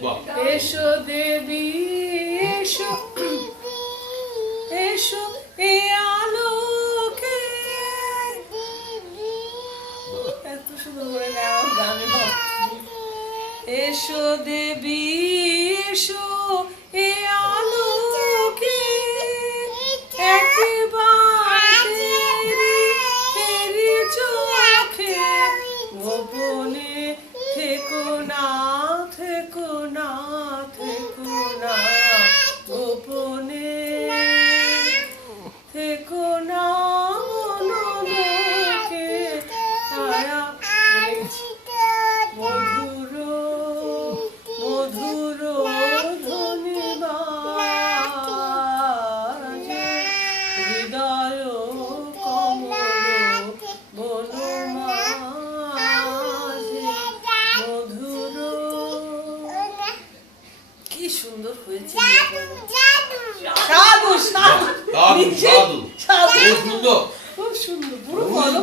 এসো দেবী, এসো। এসো এ আলোকে। এত এসো দেবী, এসো এ আলোকে। একবারে তেরি চোখে গোপনে থেকো না। সুন্দর হয়েছে সাধু সাধু। সাধু। খুব সুন্দর। পুরো